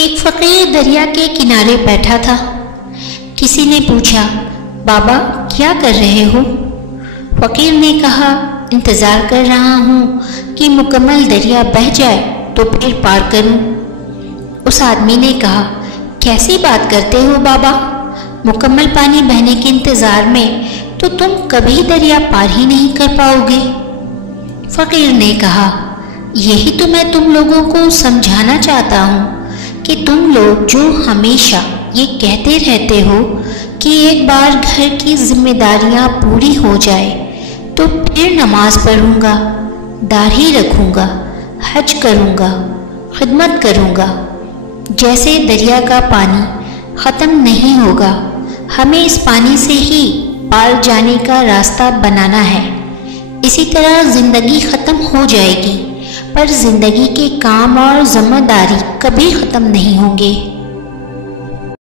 ایک فقیر دریا کے کنارے بیٹھا تھا۔ کسی نے پوچھا، بابا کیا کر رہے ہو؟ فقیر نے کہا، انتظار کر رہا ہوں کہ مکمل دریا بہہ جائے تو پھر پار کروں۔ اس آدمی نے کہا، کیسی بات کرتے ہو بابا، مکمل پانی بہنے کے انتظار میں تو تم کبھی دریا پار ہی نہیں کر پاؤ گے۔ فقیر نے کہا، یہی تو میں تم لوگوں کو سمجھانا چاہتا ہوں کہ تم لوگ جو ہمیشہ یہ کہتے رہتے ہو کہ ایک بار گھر کی ذمہ داریاں پوری ہو جائے تو پھر نماز پڑھوں گا، داڑھی رکھوں گا، حج کروں گا، خدمت کروں گا، جیسے دریا کا پانی ختم نہیں ہوگا، ہمیں اس پانی سے ہی پار جانے کا راستہ بنانا ہے۔ اسی طرح زندگی ختم ہو جائے گی پر زندگی کے کام اور ذمہ داری کبھی ختم نہیں ہوں گے۔